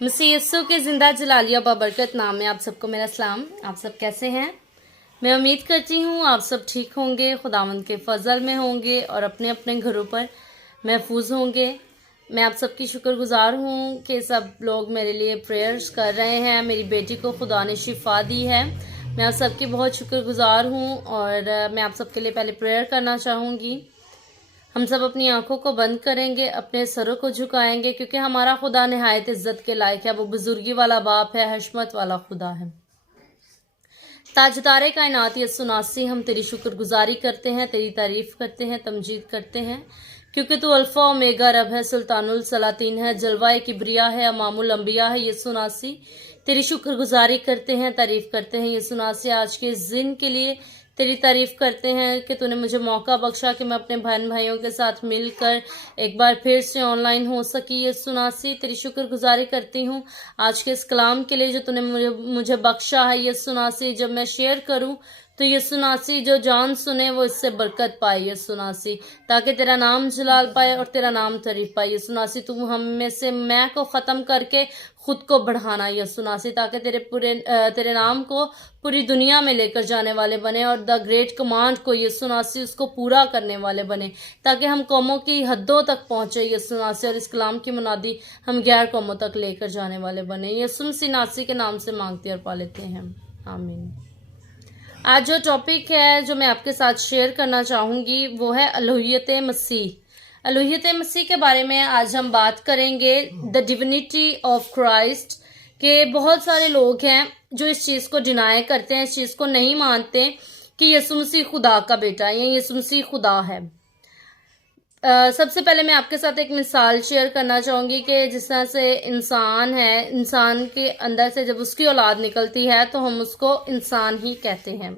मसीह यस्सु के ज़िंदा जलालिया बाबरकत नाम में आप सबको मेरा सलाम। आप सब कैसे हैं? मैं उम्मीद करती हूँ आप सब ठीक होंगे, खुदावंद के फजल में होंगे और अपने अपने घरों पर महफूज होंगे। मैं आप सबकी शुक्रगुजार हूँ कि सब लोग मेरे लिए प्रेयर्स कर रहे हैं। मेरी बेटी को खुदा ने शिफा दी है। मैं आप सबकी बहुत शुक्रगुजार हूँ और मैं आप सबके लिए पहले प्रेयर करना चाहूँगी। हम सब अपनी आंखों को बंद करेंगे, अपने सरों को झुकाएंगे, क्योंकि हमारा खुदा निहायत इज्जत के लायक है। वो बुजुर्गी वाला बाप है, हशमत वाला खुदा है। ताजदारे कायनात यस्सु नासी, हम तेरी शुक्रगुजारी करते हैं, तेरी तारीफ करते हैं, तमजीद करते हैं, क्योंकि तू अल्फा ओमेगा रब है, सुल्तानुल सलातीन है, जलवा किब्रिया है, अमामुल अंबिया है। यस्सु नासी तेरी शुक्रगुजारी करते हैं, तारीफ करते हैं। यस्सु नासी आज के इस दिन के लिए तेरी तारीफ करते हैं कि तूने मुझे मौका बख्शा कि मैं अपने बहन भाइयों के साथ मिलकर एक बार फिर से ऑनलाइन हो सकी। यस्सु नासी तेरी शुक्रगुजारी करती हूँ आज के इस कलाम के लिए जो तूने मुझे बख्शा है। यस्सु नासी जब मैं शेयर करूँ तो यस्सु नासी जो जान सुने वो इससे बरकत पाए। यस्सु नासी ताकि तेरा नाम जलाल पाए और तेरा नाम तारीफ पाए। यस्सु नासी तू हम में से मैं को ख़त्म करके खुद को बढ़ाना। यस्सु नासी ताकि तेरे नाम को पूरी दुनिया में लेकर जाने वाले बने और द ग्रेट कमांड को यस्सु नासी उसको पूरा करने वाले बने, ताकि हम कौमों की हदों तक पहुँचे। यस्सु नासी और इस कलाम की मुनादी हम गैर कौमों तक लेकर जाने वाले बने। यस्सु मसीह नासी के नाम से मांगते और पा लेते हैं, आमीन। आज जो टॉपिक है जो मैं आपके साथ शेयर करना चाहूँगी वो है अलूहियत मसीह। अलूहियत मसीह के बारे में आज हम बात करेंगे, द डिविनिटी ऑफ क्राइस्ट। के बहुत सारे लोग हैं जो इस चीज़ को डिनाई करते हैं, इस चीज़ को नहीं मानते कि यीशु मसीह खुदा का बेटा है या यीशु मसीह खुदा है। सबसे पहले मैं आपके साथ एक मिसाल शेयर करना चाहूँगी कि जिस तरह से इंसान है, इंसान के अंदर से जब उसकी औलाद निकलती है तो हम उसको इंसान ही कहते हैं।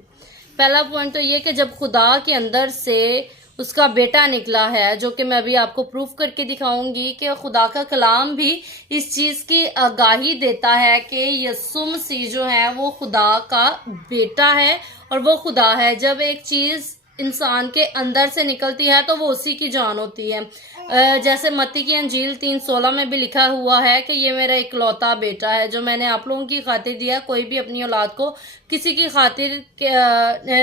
पहला पॉइंट तो ये कि जब खुदा के अंदर से उसका बेटा निकला है, जो कि मैं अभी आपको प्रूफ करके दिखाऊंगी कि खुदा का कलाम भी इस चीज़ की आगाही देता है कि यीशु मसीह जो है वो खुदा का बेटा है और वो खुदा है। जब एक चीज़ इंसान के अंदर से निकलती है तो वो उसी की जान होती है। जैसे मत्ती की अंजील 3:16 में भी लिखा हुआ है कि ये मेरा इकलौता बेटा है जो मैंने आप लोगों की खातिर दिया। कोई भी अपनी औलाद को किसी की खातिर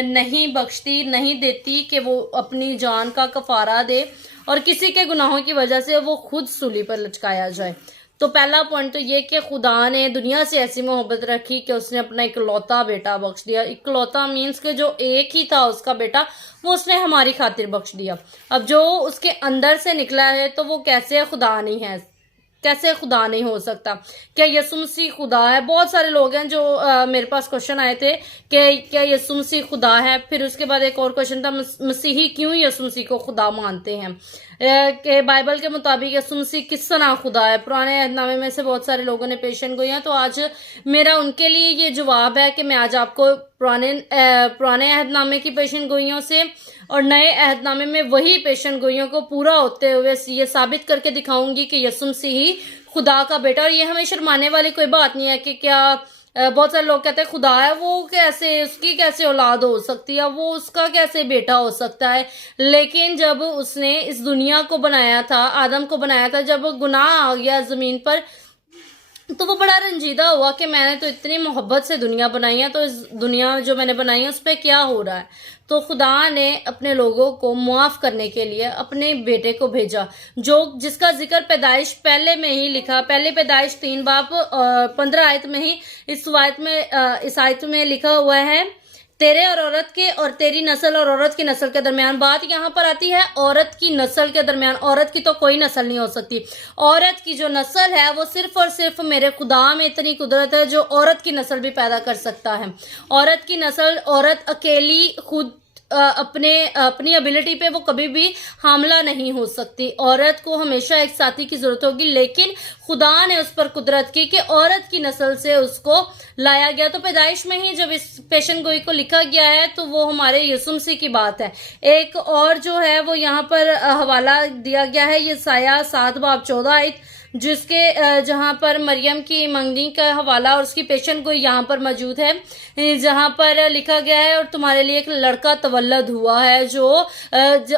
नहीं बख्शती, नहीं देती कि वो अपनी जान का कफारा दे और किसी के गुनाहों की वजह से वो खुद सूली पर लटकाया जाए। तो पहला पॉइंट तो ये कि खुदा ने दुनिया से ऐसी मोहब्बत रखी कि उसने अपना इकलौता बेटा बख्श दिया। इकलौता मीन्स के जो एक ही था उसका बेटा, वो उसने हमारी खातिर बख्श दिया। अब जो उसके अंदर से निकला है तो वो कैसे खुदा नहीं है, कैसे खुदा नहीं हो सकता? क्या यीशु मसीह खुदा है? बहुत सारे लोग हैं जो मेरे पास क्वेश्चन आए थे कि क्या यीशु मसीह खुदा है। फिर उसके बाद एक और क्वेश्चन था, मसीही क्यों यीशु मसीह को खुदा मानते हैं? कि बाइबल के मुताबिक यीशु मसीह किस तरह खुदा है? पुराने अहदनामे में से बहुत सारे लोगों ने पेशन गोई हैं, तो आज मेरा उनके लिए ये जवाब है कि मैं आज आपको पुराने अहदनामे की पेशन गोइयों से और नए अहदनामे में वही पेशन गोइयों को पूरा होते हुए ये साबित करके दिखाऊंगी कि यीशु मसीह ही खुदा का बेटा। और ये हमें शर्माने वाली कोई बात नहीं है कि क्या बहुत सारे लोग कहते हैं खुदा है, वो कैसे, उसकी कैसे औलाद हो सकती है, वो उसका कैसे बेटा हो सकता है। लेकिन जब उसने इस दुनिया को बनाया था, आदम को बनाया था, जब गुनाह आ गया जमीन पर तो वो बड़ा रंजीदा हुआ कि मैंने तो इतनी मोहब्बत से दुनिया बनाई है, तो इस दुनिया जो मैंने बनाई है उस पर क्या हो रहा है। तो खुदा ने अपने लोगों को मुआफ करने के लिए अपने बेटे को भेजा, जो जिसका जिक्र पैदाइश पहले में ही लिखा, पहले पैदाइश 3 बाब 15 आयत में ही इस आयत में लिखा हुआ है, तेरे और औरत के और तेरी नस्ल और औरत की नस्ल के दरमियान। बात यहाँ पर आती है औरत की नस्ल के दरमियान। औरत की तो कोई नस्ल नहीं हो सकती। औरत की जो नस्ल है वो सिर्फ और सिर्फ मेरे खुदा में इतनी कुदरत है जो औरत की नस्ल भी पैदा कर सकता है। औरत की नस्ल, औरत अकेली खुद अपनी एबिलिटी पे वो कभी भी हामला नहीं हो सकती। औरत को हमेशा एक साथी की जरूरत होगी, लेकिन खुदा ने उस पर कुदरत की कि औरत की नस्ल से उसको लाया गया। तो पैदाइश में ही जब इस पेशन गोई को लिखा गया है तो वो हमारे यीशु मसीह की बात है। एक और जो है वो यहाँ पर हवाला दिया गया है, ये साया 7 बाब 14 आयत, जिसके जहाँ पर मरियम की मंगनी का हवाला और उसकी पेशन गोई यहाँ पर मौजूद है, जहाँ पर लिखा गया है और तुम्हारे लिए एक लड़का तवल्लद हुआ है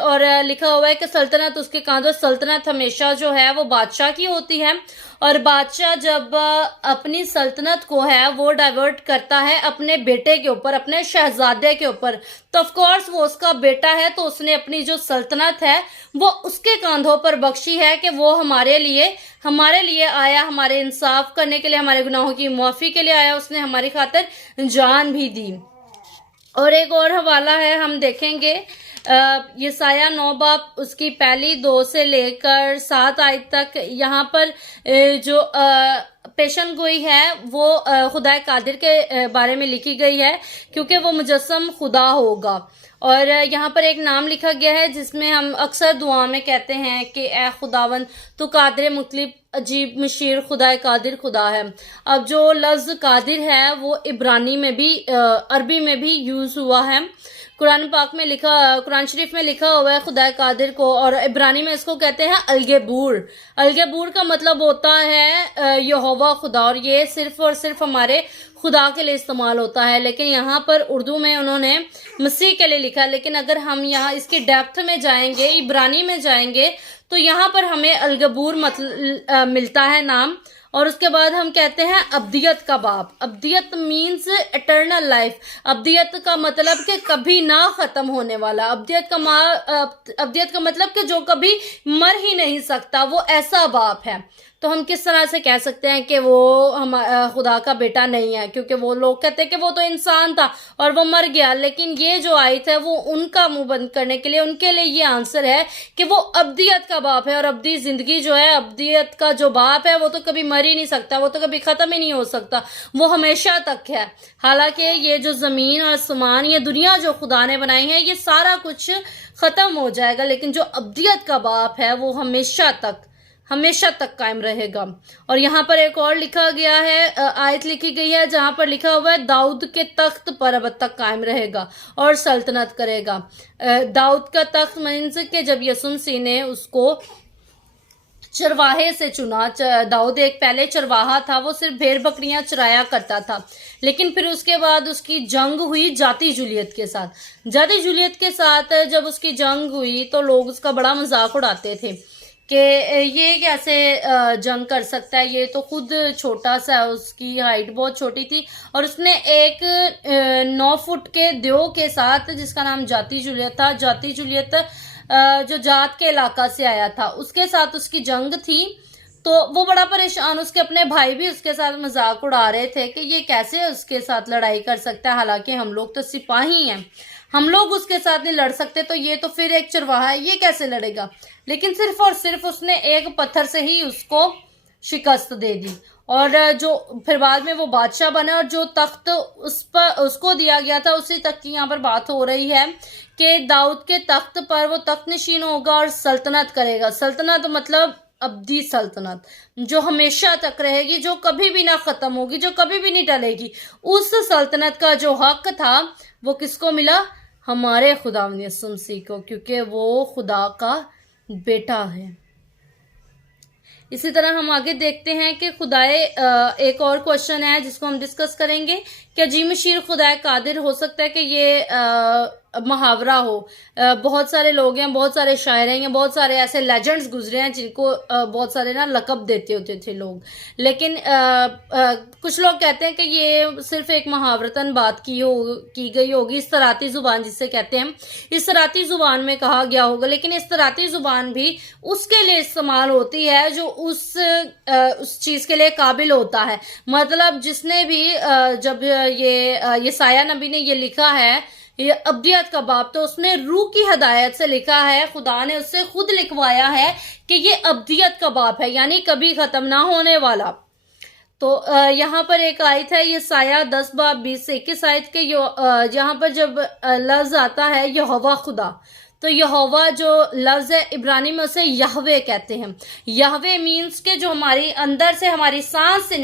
और लिखा हुआ है कि सल्तनत उसके कांधों। सल्तनत हमेशा जो है वो बादशाह की होती है اور بادشاہ جب اپنی سلطنت کو ہے وہ ڈائیورٹ کرتا ہے اپنے بیٹے کے اوپر، اپنے شہزادے کے اوپر، تو آف کورس وہ اس کا بیٹا ہے، تو اس نے اپنی جو سلطنت ہے وہ اس کے کاندھوں پر بخشی ہے کہ وہ ہمارے لیے آیا، ہمارے انصاف کرنے کے لیے، ہمارے گناہوں کی معافی کے لیے آیا، اس نے ہماری خاطر جان بھی دی۔ اور ایک اور حوالہ ہے، ہم دیکھیں گے یسایہ 9 باب اس کی پہلی 2 سے لے کر 7 آیت تک، یہاں پر جو پیشن گوئی ہے وہ خدا قادر کے بارے میں لکھی گئی ہے، کیونکہ وہ مجسم خدا ہوگا۔ اور یہاں پر ایک نام لکھا گیا ہے جس میں ہم اکثر دعا میں کہتے ہیں کہ اے خداوند تو قادر مطلب عجیب مشیر خدا قادر خدا ہے۔ اب جو لفظ قادر ہے وہ عبرانی میں بھی عربی میں بھی یوز ہوا ہے، قرآن شریف میں لکھا ہوا ہے خدا قادر کو، اور عبرانی میں اس کو کہتے ہیں الگبور۔ الگبور کا مطلب ہوتا ہے یہوہ خدا، اور یہ صرف اور صرف ہمارے خدا کے لیے استعمال ہوتا ہے، لیکن یہاں پر اردو میں انہوں نے مسیح کے لیے لکھا۔ لیکن اگر ہم یہاں اس کی ڈیپتھ میں جائیں گے، عبرانی میں جائیں گے، تو یہاں پر ہمیں الگبور ملتا ہے نام، اور اس کے بعد ہم کہتے ہیں ابدیت کا باپ۔ ابدیت مینز اٹرنل لائف، ابدیت کا مطلب کہ کبھی نہ ختم ہونے والا، ابدیت کا مطلب کہ جو کبھی مر ہی نہیں سکتا، وہ ایسا باپ ہے۔ تو ہم کس طرح سے کہہ سکتے ہیں کہ وہ خدا کا بیٹا نہیں ہے، کیونکہ وہ لوگ کہتے ہیں کہ وہ تو انسان تھا اور وہ مر گیا، لیکن یہ جو آیت ہے وہ ان کا منہ بند کرنے کے لیے، ان کے لیے یہ آنسر ہے کہ وہ ابدیت کا باپ ہے، اور ابدی زندگی جو ہے، ابدیت کا جو باپ ہے وہ تو کبھی مر ہی نہیں سکتا، وہ تو کبھی ختم ہی نہیں ہو سکتا، وہ ہمیشہ تک ہے۔ حالانکہ یہ جو زمین اور آسمان، یہ دنیا جو خدا نے بنائی ہے، یہ سارا کچھ ختم ہو جائے گا، لیکن جو ابدیت کا باپ ہے وہ ہمیشہ تک قائم رہے گا۔ اور یہاں پر ایک اور لکھا گیا ہے، آیت لکھی گئی ہے جہاں پر لکھا ہوا ہے داؤد کے تخت پر اب تک قائم رہے گا اور سلطنت کرے گا۔ داؤد کا تخت مینز کہ جب یسوع مسیح نے اس کو چرواہے سے چنا، داؤد ایک پہلے چرواہا تھا، وہ صرف بھیڑ بکریاں چرایا کرتا تھا، لیکن پھر اس کے بعد اس کی جنگ ہوئی جاتی جولیت کے ساتھ۔ جب اس کی جنگ ہوئی تو لوگ اس کا بڑا مذاق اڑاتے تھے کہ یہ کیسے جنگ کر سکتا ہے، یہ تو خود چھوٹا سا، اس کی ہائٹ بہت چھوٹی تھی، اور اس نے ایک 9 فٹ کے دیو کے ساتھ، جس کا نام جاتی جولیت تھا، جاتی جولیت جو جات کے علاقہ سے آیا تھا، اس کے ساتھ اس کی جنگ تھی۔ تو وہ بڑا پریشان، اس کے اپنے بھائی بھی اس کے ساتھ مذاق اڑا رہے تھے کہ یہ کیسے اس کے ساتھ لڑائی کر سکتا ہے، حالانکہ ہم لوگ تو سپاہی ہیں، ہم لوگ اس کے ساتھ نہیں لڑ سکتے، تو یہ تو پھر ایک چرواہا ہے، یہ کیسے لڑے گا؟ لیکن صرف اور صرف اس نے ایک پتھر سے ہی اس کو شکست دے دی، اور جو پھر بعد میں وہ بادشاہ بنے، اور جو تخت اس کو دیا گیا تھا، اسی تخت کی یہاں پر بات ہو رہی ہے کہ داؤد کے تخت پر وہ تخت نشین ہوگا اور سلطنت کرے گا۔ سلطنت مطلب ابدی سلطنت، جو ہمیشہ تک رہے گی، جو کبھی بھی نہ ختم ہوگی، جو کبھی بھی نہیں ٹلے گی۔ اس سلطنت کا جو حق تھا وہ کس کو ملا؟ ہمارے خداوند یسوع مسیح کو، کیونکہ وہ خدا کا بیٹا ہے۔ اسی طرح ہم آگے دیکھتے ہیں کہ ایک اور کوشچن ہے جس کو ہم ڈسکس کریں گے کہ عجیب مشیر خدا قادر ہو سکتا ہے کہ یہ محاورہ ہو۔ بہت سارے لوگ ہیں، بہت سارے شاعر ہیں، بہت سارے ایسے لیجنڈز گزرے ہیں جن کو بہت سارے لقب دیتے ہوتے تھے لوگ، لیکن کچھ لوگ کہتے ہیں کہ یہ صرف ایک محاورتاً بات کی گئی ہوگی، استراتی زبان جسے کہتے ہیں، استراتی زبان میں کہا گیا ہوگا، لیکن استراتی زبان بھی اس کے لیے استعمال ہوتی ہے جو اس چیز کے لیے قابل ہوتا ہے۔ مطلب جس نے بھی جب یہ یسایہ نبی نے یہ لکھا ہے یہ ابدیت کا باپ، تو اس نے روح کی ہدایت سے لکھا ہے، خدا نے اس سے خود لکھوایا ہے کہ یہ ابدیت کا باپ ہے، یعنی کبھی ختم نہ ہونے والا۔ تو یہاں پر ایک آیت ہے یسایہ 10 باب 20 سے 21 آیت کے، یہاں پر جب لفظ آتا ہے یہوہ خدا، تو یہوہ جو لفظ ہے عبرانی میں اسے یہوے کہتے ہیں۔ یہوے مینز کہ جو ہماری اندر سے، ہماری سانس سے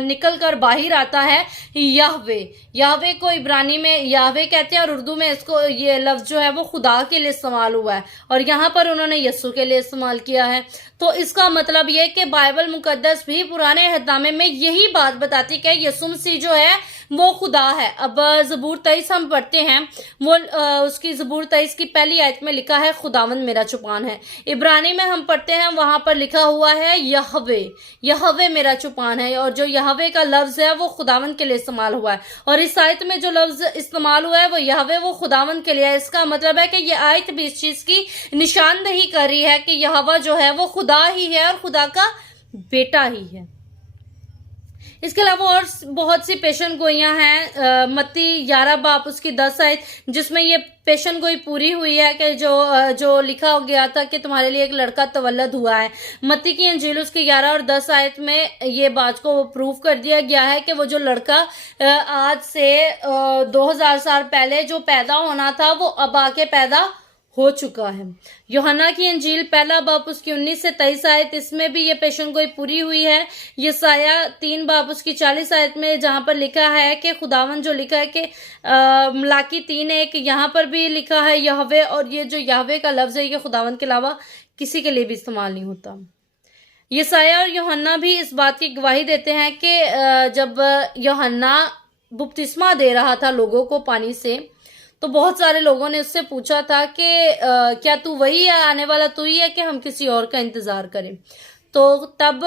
نکل کر باہر آتا ہے، یہوے۔ یہوے کو عبرانی میں یہوے کہتے ہیں، اور اردو میں اس کو یہ لفظ جو ہے وہ خدا کے لیے استعمال ہوا ہے، اور یہاں پر انہوں نے یسوع کے لیے استعمال کیا ہے۔ تو اس کا مطلب یہ کہ بائبل مقدس بھی پرانے عہد نامے میں یہی بات بتاتی کہ یسوع مسیح جو ہے वो खुदा है। अब ज़बूर 23 हम पढ़ते हैं, वो उसकी ज़बूर 23 की पहली आयत में लिखा है खुदावंद मेरा चुपान है। इब्रानी में हम पढ़ते हैं, वहां पर लिखा हुआ है यहवे, यहवे मेरा चुपान है। और जो यहवे का लफ्ज है वो खुदावंद के लिए इस्तेमाल हुआ है, और इस आयत में जो लफ्ज इस्तेमाल हुआ है वो यहवे, वो खुदावंद के लिए है। इसका मतलब है कि ये आयत भी इस चीज की निशानदही कर रही है कि यहवा जो है वो खुदा ही है और खुदा का बेटा ही है। इसके अलावा और बहुत सी पेशन गोइयां हैं। मत्ती 11 बाप उसकी 10 आयत, जिसमें ये पेशन गोई पूरी हुई है कि जो लिखा गया था कि तुम्हारे लिए एक लड़का तवल्लद हुआ है। मत्ती की अंजील उसकी 11 और 10 आयत में ये बात को प्रूव कर दिया गया है कि वो जो लड़का आज से 2000 साल पहले जो पैदा होना था वो अब आके पैदा हो चुका है। यूहन्ना की अंजील पहला बाप उसकी 19 से 23 आयत, इसमें भी ये पेशन गोई पूरी हुई है। यसाया 3 बाप उसकी 40 आयत में जहां पर लिखा है कि खुदावन जो लिखा है कि मलाकी 3:1, यहाँ पर भी लिखा है यहवे, और ये जो यहवे का लफ्ज है ये खुदावन के अलावा किसी के लिए भी इस्तेमाल नहीं होता। यसाया और यूहन्ना भी इस बात की गवाही देते हैं कि जब यूहन्ना बपतिस्मा दे रहा था लोगों को पानी से, तो बहुत सारे लोगों ने उससे पूछा था कि क्या तू वही है, आने वाला तू ही है कि हम किसी और का इंतजार करें। तो तब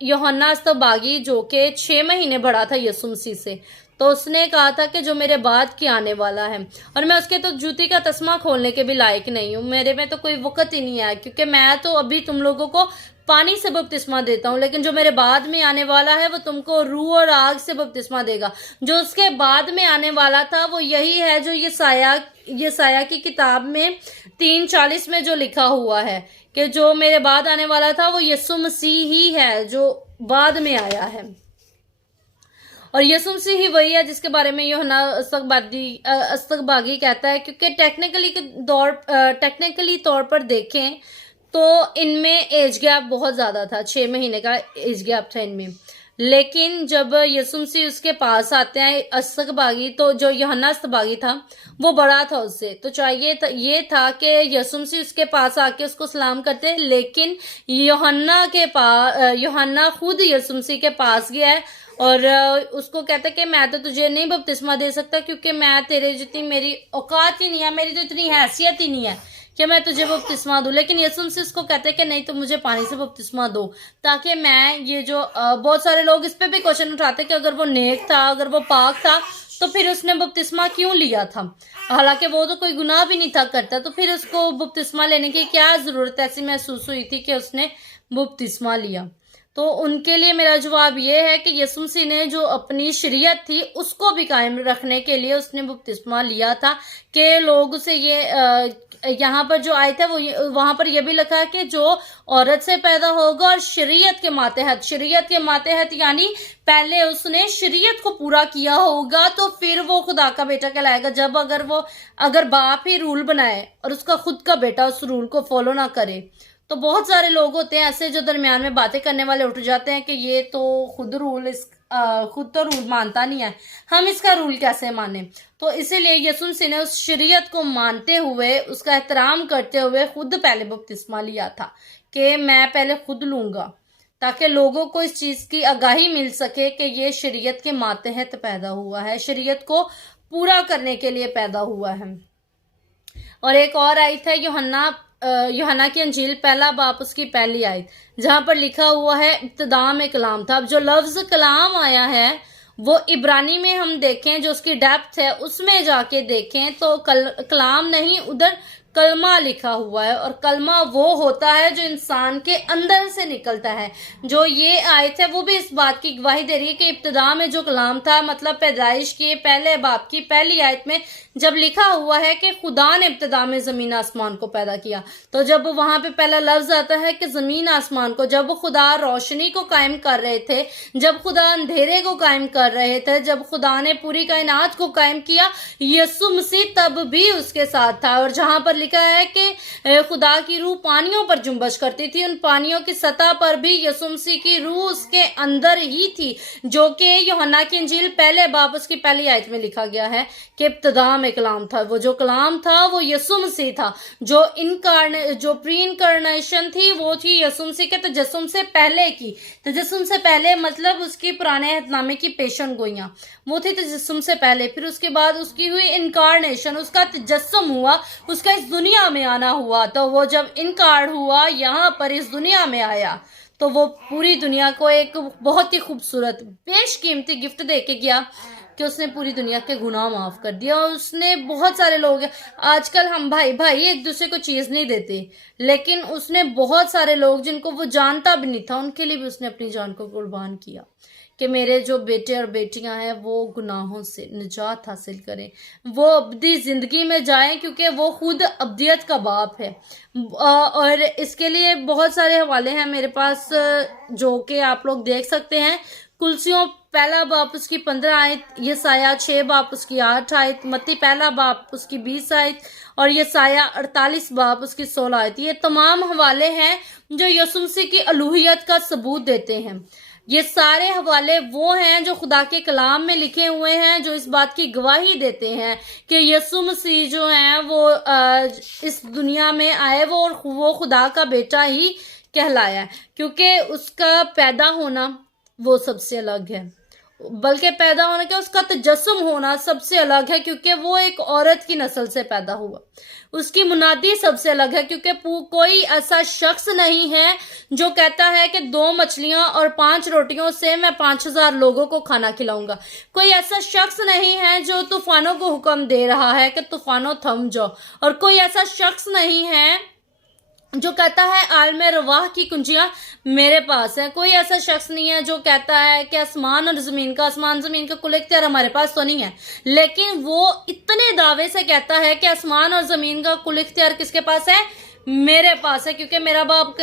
यूहन्ना अस्तबागी जो कि 6 महीने बड़ा था यीशु मसीह से, तो उसने कहा था कि जो मेरे बाद की आने वाला है, और मैं उसके तो जूती का तस्मा खोलने के भी लायक नहीं हूँ, मेरे में तो कोई वक़्त ही नहीं है, क्योंकि मैं तो अभी तुम लोगों को पानी से बपतिस्मा देता हूँ, लेकिन जो मेरे बाद में आने वाला है वो तुमको रूह और आग से बपतिस्मा देगा। जो उसके बाद में आने वाला था वो यही है जो यसाया की किताब में 3:40 में जो लिखा हुआ है कि जो मेरे बाद आने वाला था वो यीशु मसीह ही है जो बाद में आया है, और यीशु मसीह ही वही है जिसके बारे में यूहन्ना अस्तबागी कहता है। क्योंकि टेक्निकली तौर पर देखें तो इनमें एज गैप बहुत ज्यादा था, 6 महीने का एज गैप था इनमें। लेकिन जब यीशु मसीह उसके पास आते हैं अस्तबागी, तो जो यूहन्ना अस्तबागी था वो बड़ा था उससे, तो चाहिए ये था कि यीशु मसीह उसके पास आके उसको सलाम करते, लेकिन यूहन्ना खुद यीशु मसीह के पास गया है और उसको कहता है कि मैं तो तुझे नहीं बपतिस्मा दे सकता, क्योंकि मैं तेरे जितनी मेरी औकात ही नहीं है, मेरी तो इतनी हैसियत ही नहीं है कि मैं तुझे बपतिस्मा दूं। लेकिन यीशु मसीह उसको कहते हैं कि नहीं, तो मुझे पानी से बपतिस्मा दो, ताकि मैं ये जो बहुत सारे लोग इस पे भी क्वेश्चन उठाते कि अगर वो नेक था, अगर वो पाक था, तो फिर उसने बपतिस्मा क्यों लिया था, हालांकि वो तो कोई गुनाह भी नहीं था करता, तो फिर उसको बपतिस्मा लेने की क्या जरूरत ऐसी महसूस हुई थी कि उसने बपतिस्मा लिया। तो उनके लिए मेरा जवाब ये है कि यीशु मसीह ने जो अपनी शरीयत थी उसको भी कायम रखने के लिए उसने बपतिस्मा लिया था कि लोग उसे ये यहाँ पर जो आयत है वो वहां पर यह भी लिखा है कि जो औरत से पैदा होगा और शरीयत के मातहत यानी पहले उसने शरीयत को पूरा किया होगा, तो फिर वो खुदा का बेटा कहलाएगा। जब अगर बाप ही रूल बनाए और उसका खुद का बेटा उस रूल को फॉलो ना करे, तो बहुत सारे लोग होते हैं ऐसे जो दरमियान में बातें करने वाले उठ जाते हैं कि ये तो खुद तो रूल मानता नहीं है, हम इसका रूल कैसे माने। तो इसीलिए यीशु मसीह ने उस शरीयत को मानते हुए, उसका एहतराम करते हुए खुद पहले बपतिस्मा लिया था कि मैं पहले खुद लूंगा, ताकि लोगों को इस चीज की आगाही मिल सके कि ये शरीयत के मातहत पैदा हुआ है, शरीयत को पूरा करने के लिए पैदा हुआ है। और एक और आयत है यूहन्ना की अंजील पहला बाप उसकी पहली आयत, जहां पर लिखा हुआ है इब्तिदा में कलाम था। अब जो लफ्ज कलाम आया है वो इब्रानी में हम देखें, जो उसकी डेप्थ है उसमें जाके देखें तो कलाम नहीं, उधर कलमा लिखा हुआ है, और कलमा वो होता है जो इंसान के अंदर से निकलता है। जो ये आयत है वो भी इस बात की गवाही दे रही है कि इब्तिदा में जो कलाम था, मतलब पैदाइश के पहले बाप की पहली आयत में जब लिखा हुआ है कि खुदा ने इब्तिदा में जमीन आसमान को पैदा किया, तो जब वहां पे पहला लफ्ज आता है कि जमीन आसमान को, जब खुदा रोशनी को कायम कर रहे थे, जब खुदा अंधेरे को कायम कर रहे थे, जब खुदा ने पूरी कायनात को कायम किया, यीशु मसीह तब भी उसके साथ था। और जहां पर लिखा है कि खुदा की रूह पानियों पर जुम्बश करती थी, उन पानियों की सतह पर भी यीशु मसीह की रूह उसके अंदर ही थी, जो कि यूहन्ना की इंजील पहले बाब उसकी पहली आयत में लिखा गया है कि इब्तिदा में कलाम था। वो जो कलाम था वो यीशु मसीह था। जो प्री इनकारनेशन थी वो थी यीशु मसीह के तजस्सुम से पहले की। तजस्सुम से पहले मतलब उसकी पुराने अहदनामे की पेशन गोइयां, वो थी तजस्सुम से पहले। फिर उसके बाद उसकी हुई इनकारनेशन, उसका तजस्सुम हुआ, उसका इस दुनिया में आना हुआ। तो वो जब इनकार हुआ, यहाँ पर इस दुनिया में आया, तो वो पूरी दुनिया को एक बहुत ही खूबसूरत बेशकीमती गिफ्ट दे के गया कि उसने पूरी दुनिया के गुनाह माफ कर दिया। और उसने बहुत सारे लोग, आजकल हम भाई भाई एक दूसरे को चीज नहीं देते, लेकिन उसने बहुत सारे लोग जिनको वो जानता भी नहीं था, उनके लिए भी उसने अपनी जान को कुर्बान किया कि मेरे जो बेटे और बेटियां हैं वो गुनाहों से निजात हासिल करें, वो अब्दी जिंदगी में जाएं, क्योंकि वो खुद अब्दियत का बाप है। और इसके लिए बहुत सारे हवाले हैं मेरे पास, जो कि आप लोग देख सकते हैं। कुलसियों पहला बाप उसकी 15 आयत, यसाया 6 बाप उसकी 8 आयत, मत्ती पहला बाप उसकी 20 आयत और यसाया 48 बाप उसकी 16 आयत। ये तमाम हवाले हैं जो यीशु मसीह की अलूहियत का सबूत देते हैं। ये सारे हवाले वो हैं जो खुदा के कलाम में लिखे हुए हैं, जो इस बात की गवाही देते हैं कि यीशु मसीह जो हैं वो इस दुनिया में आए, वो खुदा का बेटा ही कहलाया, क्योंकि उसका पैदा होना वो सबसे अलग है, बल्कि पैदा होने के उसका तजस्सुम होना सबसे अलग है, क्योंकि वो एक औरत की नस्ल से पैदा हुआ। उसकी मुनादी सबसे अलग है, क्योंकि कोई ऐसा शख्स नहीं है जो कहता है कि 2 मछलियां और 5 रोटियों से मैं 5000 लोगों को खाना खिलाऊंगा। कोई ऐसा शख्स नहीं है जो तूफानों को हुक्म दे रहा है कि तूफानों थम जाओ, और कोई ऐसा शख्स नहीं है जो कहता है आलम रवाह की कुंजियां मेरे पास है। कोई ऐसा शख्स नहीं है जो कहता है कि आसमान जमीन का कुल इख्तियार हमारे पास तो नहीं है, लेकिन वो इतने दावे से कहता है कि आसमान और जमीन का कुल इख्तियार किसके पास है? मेरे पास है, क्योंकि मेरा बाप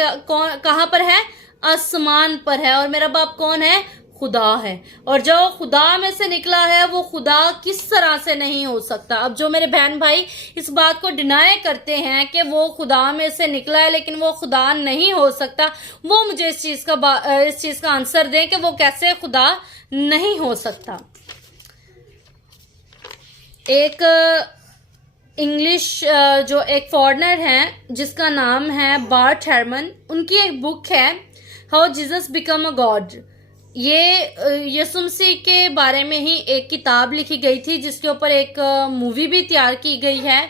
कहाँ पर है? आसमान पर है। और मेरा बाप कौन है? खुदा है। और जो खुदा में से निकला है वो खुदा किस तरह से नहीं हो सकता। अब जो मेरे बहन भाई इस बात को डिनाई करते हैं कि वो खुदा में से निकला है लेकिन वो खुदा नहीं हो सकता, वो मुझे इस चीज का आंसर दें कि वो कैसे खुदा नहीं हो सकता। एक इंग्लिश जो एक फॉरेनर हैं जिसका नाम है बार्ट हरमन, उनकी एक बुक है how Jesus become a God. ये यीशु मसीह के बारे में ही एक किताब लिखी गई थी, जिसके ऊपर एक मूवी भी तैयार की गई है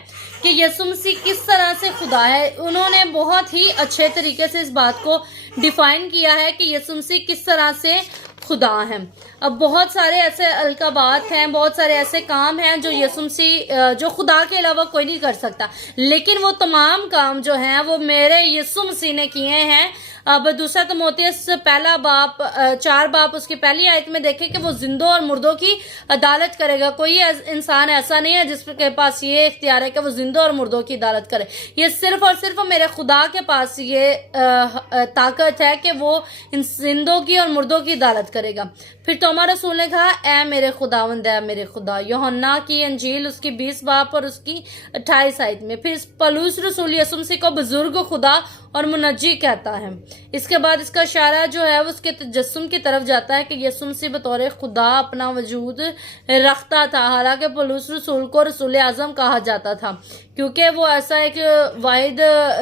कि यीशु मसीह किस तरह से खुदा है। उन्होंने बहुत ही अच्छे तरीके से इस बात को डिफाइन किया है कि यीशु मसीह किस तरह से खुदा हैं। अब बहुत सारे ऐसे अलकाबात हैं, बहुत सारे ऐसे काम हैं जो यीशु मसीह जो खुदा के अलावा कोई नहीं कर सकता, लेकिन वो तमाम काम जो हैं वो मेरे यीशु मसीह ने किए हैं। अब दूसरा तिमोथियस पहला बाप 4 बाप उसकी पहली आयत में देखे कि वो जिंदों और मुर्दों की अदालत करेगा। कोई इंसान ऐसा नहीं है जिसके पास ये इख्तियार है कि वो जिंदों और मुर्दों की अदालत करे। ये सिर्फ और सिर्फ मेरे खुदा के पास ये ताकत है कि वो इन जिंदों की और मुर्दों की अदालत करेगा। फिर तोमा रसूल ने कहा, ऐ मेरे खुदावंद, ऐ मेरे खुदा। यूहन्ना की अंजील उसकी 20 बाप और उसकी 28 आयत में। फिर पौलुस रसूल यीशु मसीह को बुजुर्ग खुदा और मुनज्जी कहता है। इसके बाद इसका इशारा जो है वो उसके तजस्सुम की तरफ जाता है कि यीशु मसीह बतौर खुदा अपना वजूद रखता था। हालांकि पौलुस रसूल को रसूल आजम कहा जाता था, क्योंकि वो ऐसा एक वाहिद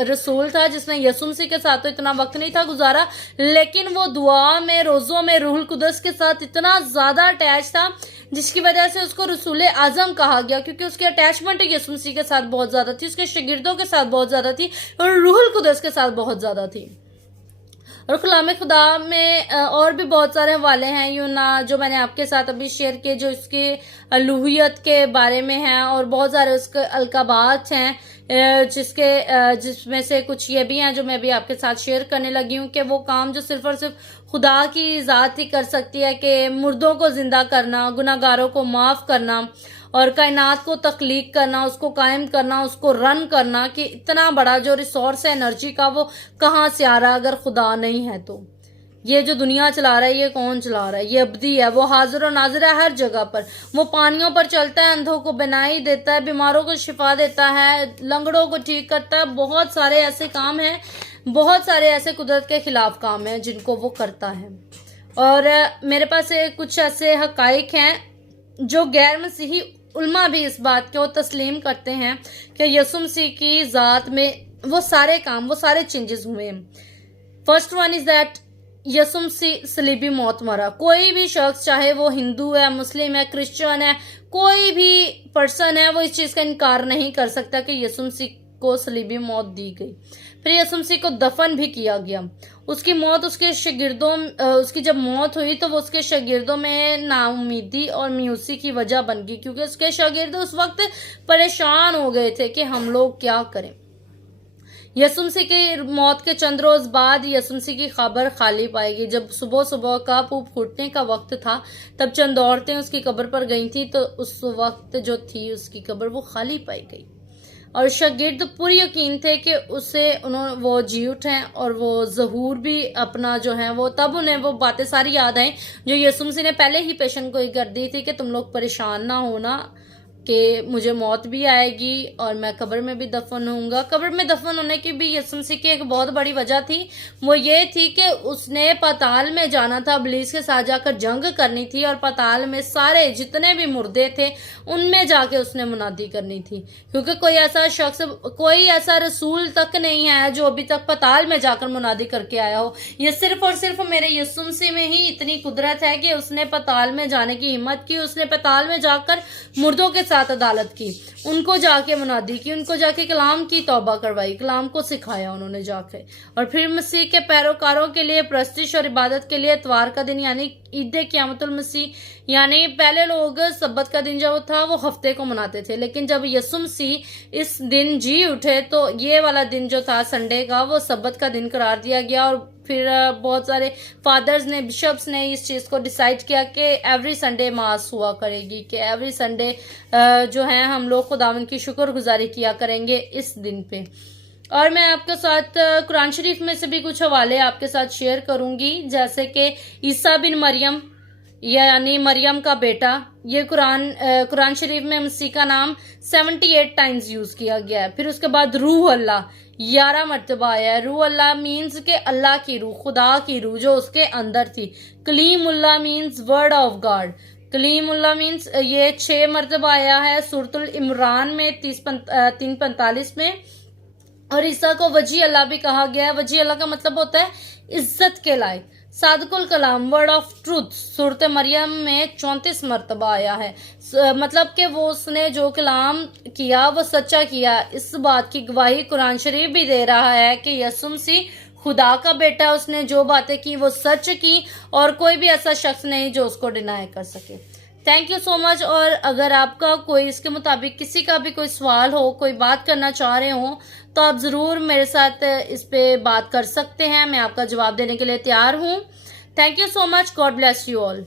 रसूल था जिसने यीशु मसीह के साथ तो इतना वक्त नहीं था गुजारा, लेकिन वो दुआ में, रोज़ों में रूहुल कुदस के साथ इतना ज़्यादा अटैच था, जिसकी वजह से उसको रसूल आजम कहा गया, क्योंकि उसकी अटैचमेंट यीशु मसीह के साथ बहुत ज़्यादा थी, उसके शागिर्दों के साथ बहुत ज़्यादा थी और रूहुल कुदस के साथ बहुत ज़्यादा थी। और कलाम खुदा में और भी बहुत सारे हवाले हैं यूना जो मैंने आपके साथ अभी शेयर किए, जो इसके अलूहियत के बारे में हैं, और बहुत सारे उसके अलकाबात हैं जिसमें से कुछ ये भी हैं जो मैं भी आपके साथ शेयर करने लगी हूँ कि वो काम जो सिर्फ और सिर्फ खुदा की ज़ात ही कर सकती है, कि मुर्दों को जिंदा करना, गुनाहगारों को माफ़ करना और कायनात को तख्लीक करना, उसको कायम करना, उसको रन करना, कि इतना बड़ा जो रिसोर्स है एनर्जी का वो कहाँ से आ रहा अगर खुदा नहीं है तो। یہ جو دنیا چلا رہا ہے یہ کون چلا رہا ہے؟ یہ ابدی ہے، وہ حاضر و ناظر ہے ہر جگہ پر، وہ پانیوں پر چلتا ہے، اندھوں کو بینائی دیتا ہے، بیماروں کو شفا دیتا ہے، لنگڑوں کو ٹھیک کرتا ہے، بہت سارے ایسے کام ہیں، بہت سارے ایسے قدرت کے خلاف کام ہیں جن کو وہ کرتا ہے۔ اور میرے پاس کچھ ایسے حقائق ہیں جو غیر مسیحی علماء بھی اس بات کو تسلیم کرتے ہیں کہ یسوع مسیح کی ذات میں وہ سارے کام، وہ سارے چینجز ہوئے ہیں۔ فرسٹ ون از دیٹ یسوع مسیح صلیبی موت مرا۔ کوئی بھی شخص، چاہے وہ ہندو ہے، مسلم ہے، کرسچن ہے، کوئی بھی پرسن ہے، وہ اس چیز کا انکار نہیں کر سکتا کہ یسوع مسیح کو صلیبی موت دی گئی۔ پھر یسوع مسیح کو دفن بھی کیا گیا۔ اس کی موت اس کی جب موت ہوئی تو وہ اس کے شاگردوں میں ناامیدی اور مایوسی کی وجہ بن گئی، کیونکہ اس کے شاگرد اس وقت پریشان ہو گئے تھے کہ ہم لوگ کیا کریں۔ یسوع مسیح کی موت کے چند روز بعد یسوع مسیح کی قبر خالی پائی گئی۔ جب صبح کا پھوپ پھوٹنے کا وقت تھا تب چند عورتیں اس کی قبر پر گئی تھیں، تو اس وقت جو تھی اس کی قبر وہ خالی پائی گئی، اور شاگرد پوری یقین تھے کہ وہ جی اٹھیں، اور وہ ظہور بھی اپنا جو ہے وہ تب انہیں وہ باتیں ساری یاد آئیں جو یسوع مسیح نے پہلے ہی پیشن گوئی کر دی تھی کہ تم لوگ پریشان نہ ہونا کہ مجھے موت بھی آئے گی اور میں قبر میں بھی دفن ہوں گا۔ قبر میں دفن ہونے کی بھی یسوع مسیح کی ایک بہت بڑی وجہ تھی، وہ یہ تھی کہ اس نے پاتال میں جانا تھا، ابلیس کے ساتھ جا کر جنگ کرنی تھی، اور پاتال میں سارے جتنے بھی مردے تھے ان میں جا کے اس نے منادی کرنی تھی، کیونکہ کوئی ایسا شخص، کوئی ایسا رسول تک نہیں ہے جو ابھی تک پاتال میں جا کر منادی کر کے آیا ہو۔ یہ صرف اور صرف میرے یسوع مسیح میں ہی اتنی قدرت ہے کہ اس نے پاتال میں جانے کی ہمت کی، اس نے پاتال میں جا کر مردوں کے ساتھ عدالت کی، ان کو جا کے منادی کی، ان کو جا کے کلام کی توبہ کروائی، کلام کو سکھایا انہوں نے جا کے۔ اور پھر مسیح کے پیروکاروں کے لیے پرستش اور عبادت کے لیے اتوار کا دن یعنی عید قیامت المسیح، یعنی پہلے لوگ سبت کا دن جو تھا وہ ہفتے کو مناتے تھے، لیکن جب یسوع مسیح اس دن جی اٹھے تو یہ والا دن جو تھا سنڈے کا وہ سبت کا دن قرار دیا گیا۔ اور پھر بہت سارے فادرز نے، بشپس نے اس چیز کو ڈیسائیڈ کیا کہ ایوری سنڈے ماس ہوا کرے گی، کہ ایوری سنڈے جو ہے ہم لوگ خداوند کی شکر گزاری کیا کریں گے اس دن پہ۔ اور میں آپ کے ساتھ قرآن شریف میں سے بھی کچھ حوالے آپ کے ساتھ شیئر کروں گی، جیسے کہ عیسیٰ بن مریم یعنی مریم کا بیٹا، یہ قرآن شریف میں مسیح کا نام 78 ٹائمز یوز کیا گیا ہے۔ پھر اس کے بعد روح اللہ 11 مرتبہ آیا ہے۔ روح اللہ مینز کہ اللہ کی روح، خدا کی روح جو اس کے اندر تھی۔ Kaleem Ullah means word of God, Kaleem Ullah means یہ 6 مرتبہ آیا ہے سورۃ العمران میں 3:45 میں۔ اور عیسیٰ کو وجی اللہ بھی کہا گیا ہے۔ وجی اللہ کا مطلب ہوتا ہے عزت کے لائق۔ صادق الکلام ورڈ آف ٹروتھ سورۃ مریم میں 34 مرتبہ آیا ہے، مطلب کہ وہ اس نے جو کلام کیا وہ سچا کیا۔ اس بات کی گواہی قرآن شریف بھی دے رہا ہے کہ یسوع مسیح خدا کا بیٹا، اس نے جو باتیں کی وہ سچ کی، اور کوئی بھی ایسا شخص نہیں جو اس کو ڈینائی کر سکے۔ تھینک یو سو مچ۔ اور اگر آپ کا کوئی اس کے مطابق کسی کا بھی کوئی سوال ہو، کوئی بات کرنا چاہ رہے ہوں، تو آپ ضرور میرے ساتھ اس پہ بات کر سکتے ہیں، میں آپ کا جواب دینے کے لیے تیار ہوں۔ Thank you so much, God bless you all.